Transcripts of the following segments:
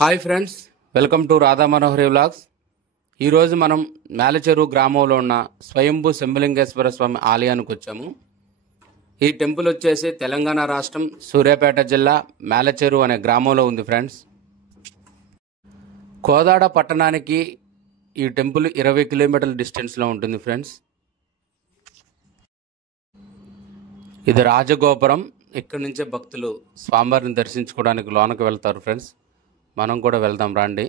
Hi friends, welcome to Radha Manohari vlogs. ఈరోజు మనం మేలచెరువు గ్రామంలో ఉన్న స్వయంభూ శంభులింగేశ్వర స్వామి ఆలయానికి వచ్చాము. ఈ టెంపుల్ వచ్చేసి తెలంగాణ రాష్ట్రం సూర్యాపేట జిల్లా మేలచెరువు అనే గ్రామంలో ఉంది ఫ్రెండ్స్. కోదాడ పట్టణానికి ఈ టెంపుల్ 20 కిలోమీటర్ల డిస్టెన్స్లో ఉంటుంది ఫ్రెండ్స్. ఇది రాజగోపురం. ఇక్కడి నుంచే భక్తులు స్వామివారిని దర్శించుకోవడానికి లోనకి వెళ్తారు ఫ్రెండ్స్. మనం కూడా వెళ్దాం రండి.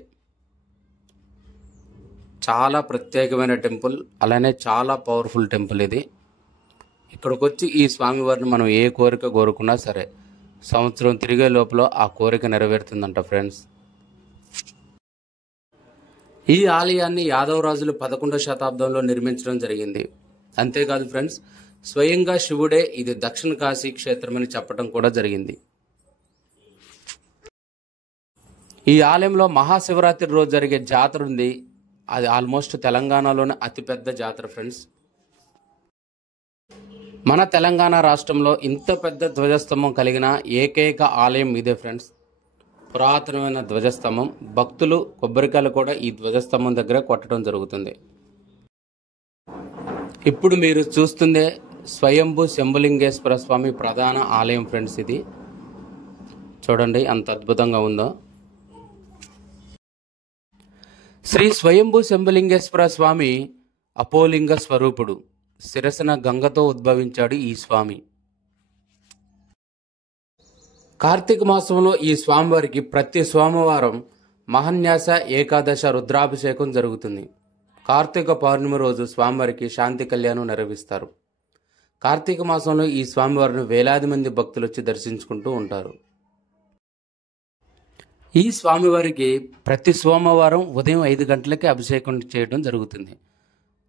చాలా ప్రత్యేకమైన టెంపుల్, అలానే చాలా పవర్ఫుల్ టెంపుల్ ఇది. ఇక్కడికి వచ్చి ఈ స్వామివారిని మనం ఏ కోరిక కోరుకున్నా సరే సంవత్సరం తిరిగే లోపల ఆ కోరిక నెరవేరుతుందంట ఫ్రెండ్స్. ఈ ఆలయాన్ని యాదవ రాజులు 11వ శతాబ్దంలో నిర్మించడం జరిగింది. అంతేకాదు ఫ్రెండ్స్, స్వయంగా శివుడే ఇది దక్షిణ కాశీ క్షేత్రమని చెప్పడం కూడా జరిగింది. ఈ ఆలయంలో మహాశివరాత్రి రోజు జరిగే జాతర ఉంది. అది ఆల్మోస్ట్ తెలంగాణలోనే అతిపెద్ద జాతర ఫ్రెండ్స్. మన తెలంగాణ రాష్ట్రంలో ఇంత పెద్ద ధ్వజస్తంభం కలిగిన ఏకైక ఆలయం ఇదే ఫ్రెండ్స్. పురాతనమైన ధ్వజస్తంభం. భక్తులు కొబ్బరికాయలు కూడా ఈ ధ్వజస్తంభం దగ్గర కొట్టడం జరుగుతుంది. ఇప్పుడు మీరు చూస్తుందే స్వయంభూ శంభులింగేశ్వర స్వామి ప్రధాన ఆలయం ఫ్రెండ్స్. ఇది చూడండి ఎంత అద్భుతంగా ఉందో. శ్రీ స్వయంభూ శంభులింగేశ్వర స్వామి అపోలింగ స్వరూపుడు. శిరసన గంగతో ఉద్భవించాడు ఈ స్వామి. కార్తీక మాసంలో ఈ స్వామివారికి ప్రతి సోమవారం మహాన్యాస ఏకాదశ రుద్రాభిషేకం జరుగుతుంది. కార్తీక పౌర్ణమి రోజు స్వామివారికి శాంతి కళ్యాణం నిర్వహిస్తారు. కార్తీక మాసంలో ఈ స్వామివారిని వేలాది మంది భక్తులు వచ్చి దర్శించుకుంటూ ఉంటారు. ఈ స్వామివారికి ప్రతి సోమవారం ఉదయం 5 గంటలకి అభిషేకం చేయడం జరుగుతుంది.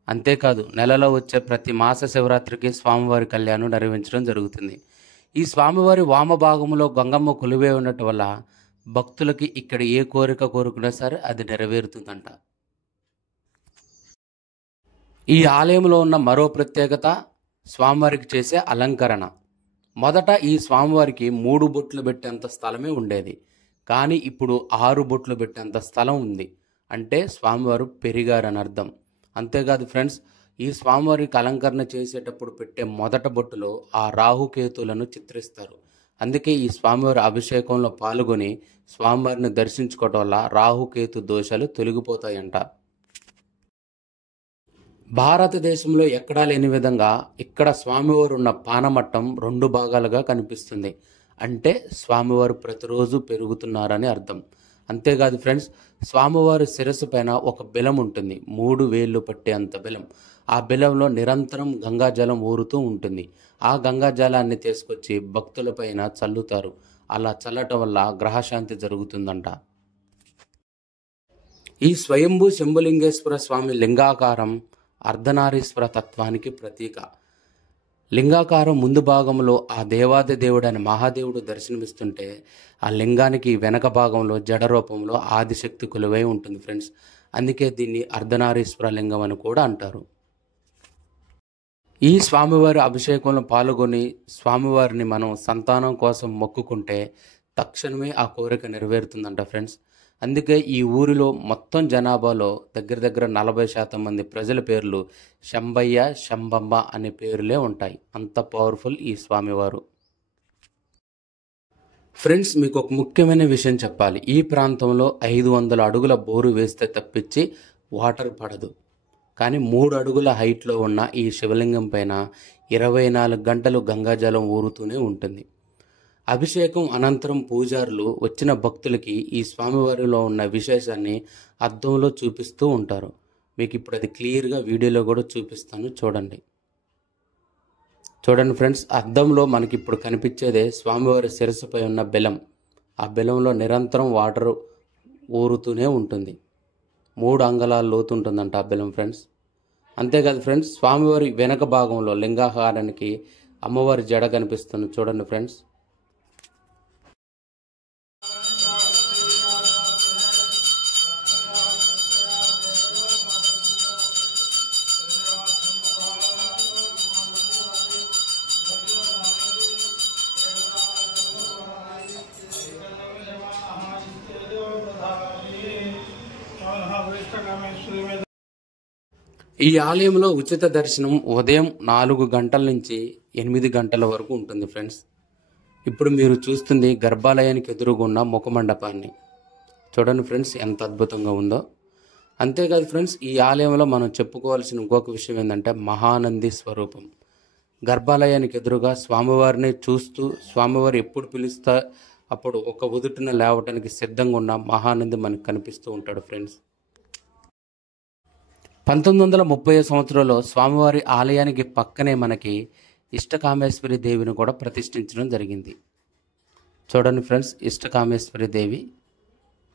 అంతేకాదు నెలలో వచ్చే ప్రతి మాస శివరాత్రికి స్వామివారి కళ్యాణం నిర్వహించడం జరుగుతుంది. ఈ స్వామివారి వామభాగంలో గంగమ్మ కొలువే ఉండటం వల్ల భక్తులకి ఇక్కడ ఏ కోరిక కోరుకున్నా సరే అది నెరవేరుతుందంట. ఈ ఆలయంలో ఉన్న మరో ప్రత్యేకత స్వామివారికి చేసే అలంకరణ. మొదట ఈ స్వామివారికి 3 బొట్లు పెట్టేంత స్థలమే ఉండేది. కానీ ఇప్పుడు 6 బొట్లు పెట్టేంత స్థలం ఉంది. అంటే స్వామివారు పెరిగారని అర్థం. అంతేకాదు ఫ్రెండ్స్, ఈ స్వామివారికి అలంకరణ చేసేటప్పుడు పెట్టే మొదట బొట్టులో ఆ రాహుకేతులను చిత్రిస్తారు. అందుకే ఈ స్వామివారి అభిషేకంలో పాల్గొని స్వామివారిని దర్శించుకోవటం వల్ల రాహుకేతు దోషాలు తొలగిపోతాయంట. భారతదేశంలో ఎక్కడా లేని విధంగా ఇక్కడ స్వామివారు ఉన్న పానమట్టం 2 భాగాలుగా కనిపిస్తుంది. అంటే స్వామివారు ప్రతిరోజు పెరుగుతున్నారని అర్థం. అంతేకాదు ఫ్రెండ్స్, స్వామివారి శిరస్సు పైన ఒక బిలం ఉంటుంది. 3 వేళ్ళు పట్టే అంత బిలం. ఆ బిలంలో నిరంతరం గంగాజలం ఊరుతూ ఉంటుంది. ఆ గంగాజలాన్ని తీసుకొచ్చి భక్తుల పైన చల్లుతారు. అలా చల్లటం వల్ల గ్రహశాంతి జరుగుతుందంట. ఈ స్వయంభూ శంభులింగేశ్వర స్వామి లింగాకారం అర్ధనారీశ్వర తత్వానికి ప్రతీక. లింగాకారం ముందు భాగంలో ఆ దేవాది దేవుడైన మహాదేవుడు దర్శనమిస్తుంటే ఆ లింగానికి వెనక భాగంలో జడ రూపంలో ఆదిశక్తి కొలువై ఉంటుంది ఫ్రెండ్స్. అందుకే దీన్ని అర్ధనారీశ్వర లింగం అని కూడా అంటారు. ఈ స్వామివారి అభిషేకంలో పాల్గొని స్వామివారిని మనం సంతానం కోసం మొక్కుకుంటే తక్షణమే ఆ కోరిక నెరవేరుతుందంట ఫ్రెండ్స్. అందుకే ఈ ఊరిలో మొత్తం జనాభాలో దగ్గర 40% మంది ప్రజల పేర్లు శంభయ్య, శంభమ్మ అనే పేర్లే ఉంటాయి. అంత పవర్ఫుల్ ఈ స్వామివారు. ఫ్రెండ్స్, మీకు ఒక ముఖ్యమైన విషయం చెప్పాలి. ఈ ప్రాంతంలో 500 అడుగుల బోరు వేస్తే తప్పించి వాటర్ పడదు. కానీ 3 అడుగుల హైట్లో ఉన్న ఈ శివలింగం పైన 24 గంటలు గంగాజలం ఊరుతూనే ఉంటుంది. అభిషేకం అనంతరం పూజారులు వచ్చిన భక్తులకి ఈ స్వామివారిలో ఉన్న విశేషాన్ని అద్దంలో చూపిస్తూ ఉంటారు. మీకు ఇప్పుడు అది క్లియర్గా వీడియోలో కూడా చూపిస్తాను. చూడండి ఫ్రెండ్స్, అద్దంలో మనకి ఇప్పుడు కనిపించేదే స్వామివారి శిరస్సుపై ఉన్న బెలం. ఆ బెలంలో నిరంతరం వాటర్ ఊరుతూనే ఉంటుంది. 3 అంగళాల లోతు ఉంటుందంట ఆ బెలం ఫ్రెండ్స్. అంతేకాదు ఫ్రెండ్స్, స్వామివారి వెనక భాగంలో లింగాహారానికి అమ్మవారి జడ కనిపిస్తుంది. చూడండి ఫ్రెండ్స్. ఈ ఆలయంలో ఉచిత దర్శనం ఉదయం 4 గంటల నుంచి 8 గంటల వరకు ఉంటుంది ఫ్రెండ్స్. ఇప్పుడు మీరు చూస్తుంది గర్భాలయానికి ఎదురుగున్న ముఖమండపాన్ని. చూడండి ఫ్రెండ్స్ ఎంత అద్భుతంగా ఉందో. అంతేకాదు ఫ్రెండ్స్, ఈ ఆలయంలో మనం చెప్పుకోవాల్సిన ఇంకొక విషయం ఏంటంటే మహానంది స్వరూపం. గర్భాలయానికి ఎదురుగా స్వామివారిని చూస్తూ స్వామివారు ఎప్పుడు పిలుస్తా అప్పుడు ఒక ఉదుటిన లేవటానికి సిద్ధంగా ఉన్న మహానంది మనకు కనిపిస్తూ ఉంటాడు ఫ్రెండ్స్. 1930 సంవత్సరంలో స్వామివారి ఆలయానికి పక్కనే మనకి ఇష్టకామేశ్వరి దేవిని కూడా ప్రతిష్ఠించడం జరిగింది. చూడండి ఫ్రెండ్స్, ఇష్టకామేశ్వరి దేవి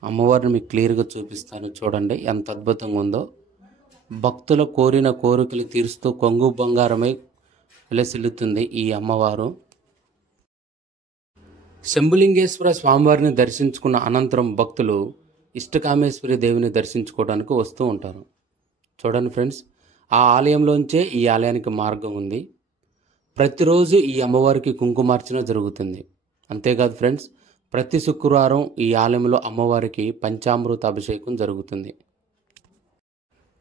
అమ్మవారిని మీకు క్లియర్గా చూపిస్తాను. చూడండి ఎంత అద్భుతంగా ఉందో. భక్తుల కోరిన కోరికలు తీరుస్తూ కొంగు బంగారమై విలసిల్లుతుంది ఈ అమ్మవారు. శంభులింగేశ్వర స్వామివారిని దర్శించుకున్న అనంతరం భక్తులు ఇష్టకామేశ్వరి దేవిని దర్శించుకోవడానికి వస్తూ ఉంటారు. చూడండి ఫ్రెండ్స్, ఆ ఆలయంలోంచే ఈ ఆలయానికి మార్గం ఉంది. ప్రతిరోజు ఈ అమ్మవారికి కుంకుమార్చన జరుగుతుంది. అంతేకాదు ఫ్రెండ్స్, ప్రతి శుక్రవారం ఈ ఆలయంలో అమ్మవారికి పంచామృత అభిషేకం జరుగుతుంది.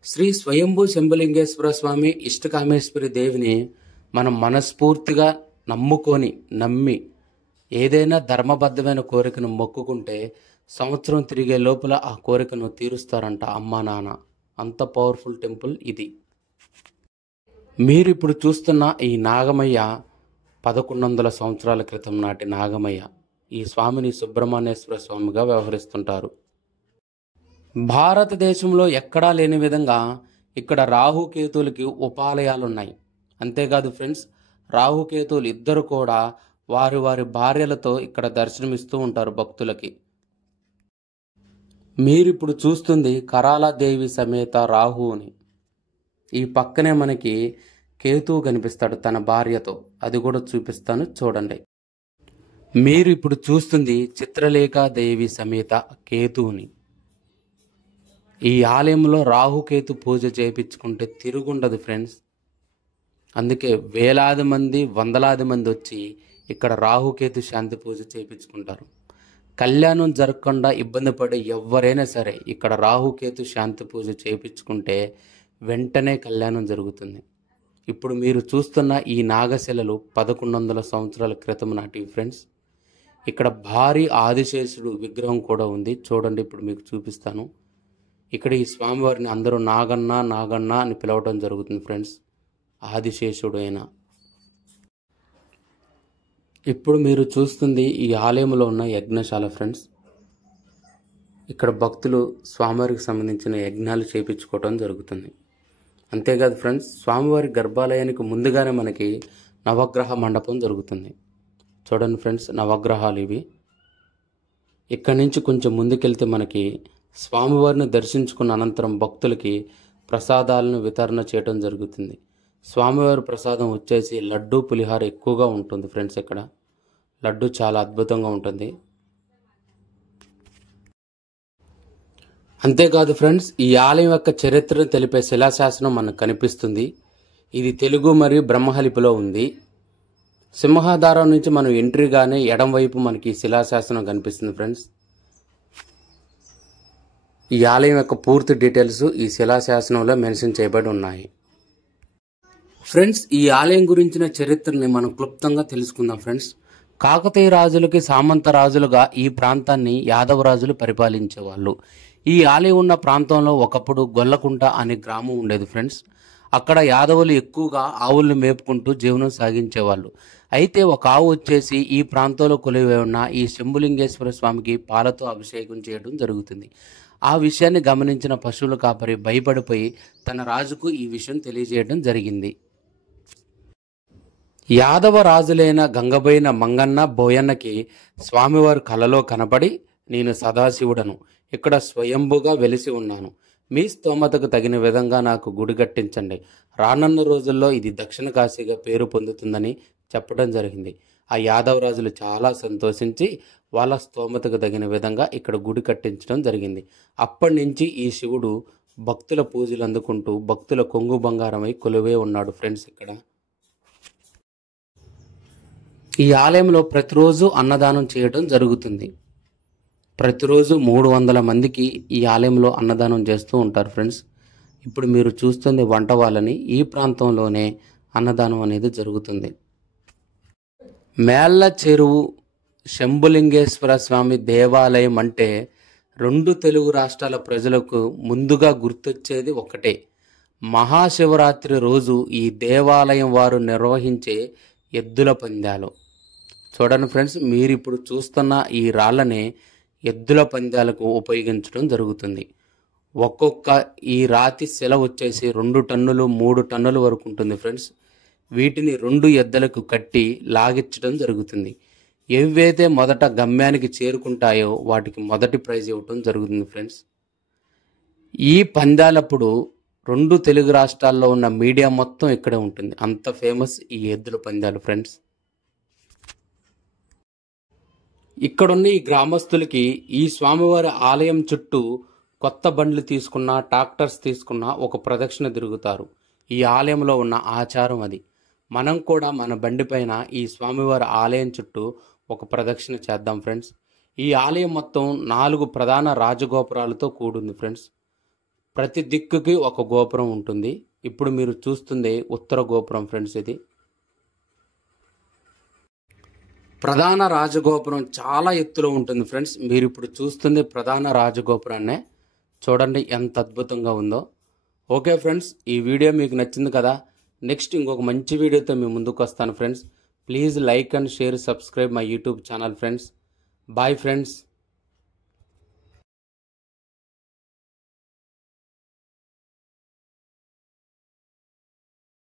శ్రీ స్వయంభూ శంభులింగేశ్వర స్వామి ఇష్టకామేశ్వరి దేవిని మనం మనస్ఫూర్తిగా నమ్మి ఏదైనా ధర్మబద్ధమైన కోరికను మొక్కుకుంటే సంవత్సరం తిరిగే లోపల ఆ కోరికను తీరుస్తారంట అమ్మా నాన్న. అంత పవర్ఫుల్ టెంపుల్ ఇది. మీరు ఇప్పుడు చూస్తున్న ఈ నాగమయ్య 1100 సంవత్సరాల క్రితం నాటి నాగమయ్య. ఈ స్వామిని సుబ్రహ్మణ్యేశ్వర స్వామిగా వ్యవహరిస్తుంటారు. భారతదేశంలో ఎక్కడా లేని విధంగా ఇక్కడ రాహుకేతువులకి ఉపాలయాలు ఉన్నాయి. అంతేకాదు ఫ్రెండ్స్, రాహుకేతువులు ఇద్దరు కూడా వారి వారి భార్యలతో ఇక్కడ దర్శనమిస్తూ ఉంటారు భక్తులకి. మీరిప్పుడు చూస్తుంది కరాలాదేవి సమేత రాహుని. ఈ పక్కనే మనకి కేతువు కనిపిస్తాడు తన భార్యతో. అది కూడా చూపిస్తాను చూడండి. మీరు ఇప్పుడు చూస్తుంది చిత్రలేఖాదేవి సమేత కేతువుని. ఈ ఆలయంలో రాహుకేతు పూజ చేయించుకుంటే తిరుగుండదు ఫ్రెండ్స్. అందుకే వేలాది మంది వందలాది మంది వచ్చి ఇక్కడ రాహుకేతు శాంతి పూజ చేయించుకుంటారు. కళ్యాణం జరగకుండా ఇబ్బంది పడే ఎవరైనా సరే ఇక్కడ రాహుకేతు శాంతి పూజ చేయించుకుంటే వెంటనే కళ్యాణం జరుగుతుంది. ఇప్పుడు మీరు చూస్తున్న ఈ నాగశిలలు 1100 సంవత్సరాల క్రితం నాటివి ఫ్రెండ్స్. ఇక్కడ భారీ ఆదిశేషుడు విగ్రహం కూడా ఉంది. చూడండి, ఇప్పుడు మీకు చూపిస్తాను. ఇక్కడ ఈ స్వామివారిని అందరూ నాగన్న నాగన్న అని పిలవడం జరుగుతుంది ఫ్రెండ్స్, ఆదిశేషుడు అయిన. ఇప్పుడు మీరు చూస్తుంది ఈ ఆలయంలో ఉన్న యజ్ఞశాల ఫ్రెండ్స్. ఇక్కడ భక్తులు స్వామివారికి సంబంధించిన యజ్ఞాలు చేయించుకోవడం జరుగుతుంది. అంతేకాదు ఫ్రెండ్స్, స్వామివారి గర్భాలయానికి ముందుగానే మనకి నవగ్రహ మండపం జరుగుతుంది. చూడండి ఫ్రెండ్స్, నవగ్రహాలు ఇవి. ఇక్కడి నుంచి కొంచెం ముందుకెళ్తే మనకి స్వామివారిని దర్శించుకున్న అనంతరం భక్తులకి ప్రసాదాలను వితరణ చేయడం జరుగుతుంది. స్వామివారి ప్రసాదం వచ్చేసి లడ్డు పులిహార ఎక్కువగా ఉంటుంది ఫ్రెండ్స్. ఇక్కడ లడ్డు చాలా అద్భుతంగా ఉంటుంది. అంతేకాదు ఫ్రెండ్స్, ఈ ఆలయం యొక్క చరిత్రను తెలిపే శిలాశాసనం మనకు కనిపిస్తుంది. ఇది తెలుగు మరియు బ్రహ్మలిపిలో ఉంది. సింహాధారం నుంచి మనం ఎంట్రీగానే ఎడం వైపు మనకి శిలాశాసనం కనిపిస్తుంది ఫ్రెండ్స్. ఈ ఆలయం యొక్క పూర్తి డీటెయిల్స్ ఈ శిలాశాసనంలో మెన్షన్ చేయబడి ఉన్నాయి. ఫ్రెండ్స్, ఈ ఆలయం గురించిన చరిత్రని మనం క్లుప్తంగా తెలుసుకుందాం ఫ్రెండ్స్. కాకతీయ రాజులకి సామంత రాజులుగా ఈ ప్రాంతాన్ని యాదవ రాజులు పరిపాలించేవాళ్ళు. ఈ ఆలయం ఉన్న ప్రాంతంలో ఒకప్పుడు గొల్లకుంట అనే గ్రామం ఉండేది ఫ్రెండ్స్. అక్కడ యాదవులు ఎక్కువగా ఆవులను మేపుకుంటూ జీవనం సాగించేవాళ్ళు. అయితే ఒక ఆవు వచ్చేసి ఈ ప్రాంతంలో కొలువై ఉన్న ఈ శంభులింగేశ్వర స్వామికి పాలతో అభిషేకం చేయడం జరుగుతుంది. ఆ విషయాన్ని గమనించిన పశువుల కాపరి భయపడిపోయి తన రాజుకు ఈ విషయం తెలియజేయడం జరిగింది. యాదవ రాజులైన గంగబోయిన మంగన్న బోయన్నకి స్వామివారు కలలో కనపడి, నేను సదాశివుడను, ఇక్కడ స్వయంభుగా వెలిసి ఉన్నాను, మీ స్తోమతకు తగిన విధంగా నాకు గుడి కట్టించండి, రానున్న రోజుల్లో ఇది దక్షిణ కాశీగా పేరు పొందుతుందని చెప్పడం జరిగింది. ఆ యాదవ రాజులు చాలా సంతోషించి వాళ్ళ స్తోమతకు తగిన విధంగా ఇక్కడ గుడి కట్టించడం జరిగింది. అప్పటి నుంచి ఈ శివుడు భక్తుల పూజలు అందుకుంటూ భక్తుల కొంగు బంగారమై కొలువే ఉన్నాడు ఫ్రెండ్స్. ఇక్కడ ఈ ఆలయంలో ప్రతిరోజు అన్నదానం చేయడం జరుగుతుంది. ప్రతిరోజు 300 మందికి ఈ ఆలయంలో అన్నదానం చేస్తూ ఉంటారు ఫ్రెండ్స్. ఇప్పుడు మీరు చూస్తుంది వంట వాళ్ళని. ఈ ప్రాంతంలోనే అన్నదానం అనేది జరుగుతుంది. మేళ్ళ చెరువు శంభులింగేశ్వర స్వామి దేవాలయం అంటే 2 తెలుగు రాష్ట్రాల ప్రజలకు ముందుగా గుర్తొచ్చేది ఒకటే, మహాశివరాత్రి రోజు ఈ దేవాలయం వారు నిర్వహించే ఎద్దుల పందాలు. చూడండి ఫ్రెండ్స్, మీరు ఇప్పుడు చూస్తున్న ఈ రాళ్ళని ఎద్దుల పందాలకు ఉపయోగించడం జరుగుతుంది. ఒక్కొక్క ఈ రాతి శిల వచ్చేసి 2 టన్నులు 3 టన్నుల వరకు ఉంటుంది ఫ్రెండ్స్. వీటిని 2 ఎద్దులకు కట్టి లాగించడం జరుగుతుంది. ఏవైతే మొదట గమ్యానికి చేరుకుంటాయో వాటికి మొదటి ప్రైజ్ ఇవ్వటం జరుగుతుంది ఫ్రెండ్స్. ఈ పందాలప్పుడు 2 తెలుగు రాష్ట్రాల్లో ఉన్న మీడియా మొత్తం ఇక్కడే ఉంటుంది. అంత ఫేమస్ ఈ ఎద్దుల పందాలు ఫ్రెండ్స్. ఇక్కడున్న ఈ గ్రామస్తులకి ఈ స్వామివారి ఆలయం చుట్టూ కొత్త బండ్లు తీసుకున్నా, ట్రాక్టర్స్ తీసుకున్నా ఒక ప్రదక్షిణ తిరుగుతారు. ఈ ఆలయంలో ఉన్న ఆచారం అది. మనం కూడా మన బండి పైన ఈ స్వామివారి ఆలయం చుట్టూ ఒక ప్రదక్షిణ చేద్దాం ఫ్రెండ్స్. ఈ ఆలయం మొత్తం 4 ప్రధాన రాజగోపురాలతో కూడింది ఫ్రెండ్స్. ప్రతి దిక్కుకి ఒక గోపురం ఉంటుంది. ఇప్పుడు మీరు చూస్తుంది ఉత్తర గోపురం ఫ్రెండ్స్. ఇది ప్రధాన రాజగోపురం చాలా ఎత్తులో ఉంటుంది ఫ్రెండ్స్. మీరు ఇప్పుడు చూస్తుంది ప్రధాన రాజగోపురాన్నే. చూడండి ఎంత అద్భుతంగా ఉందో. ఓకే ఫ్రెండ్స్, ఈ వీడియో మీకు నచ్చింది కదా. నెక్స్ట్ ఇంకొక మంచి వీడియోతో మీ ముందుకు వస్తాను friends. Please like and share, subscribe my YouTube channel friends. Bye friends.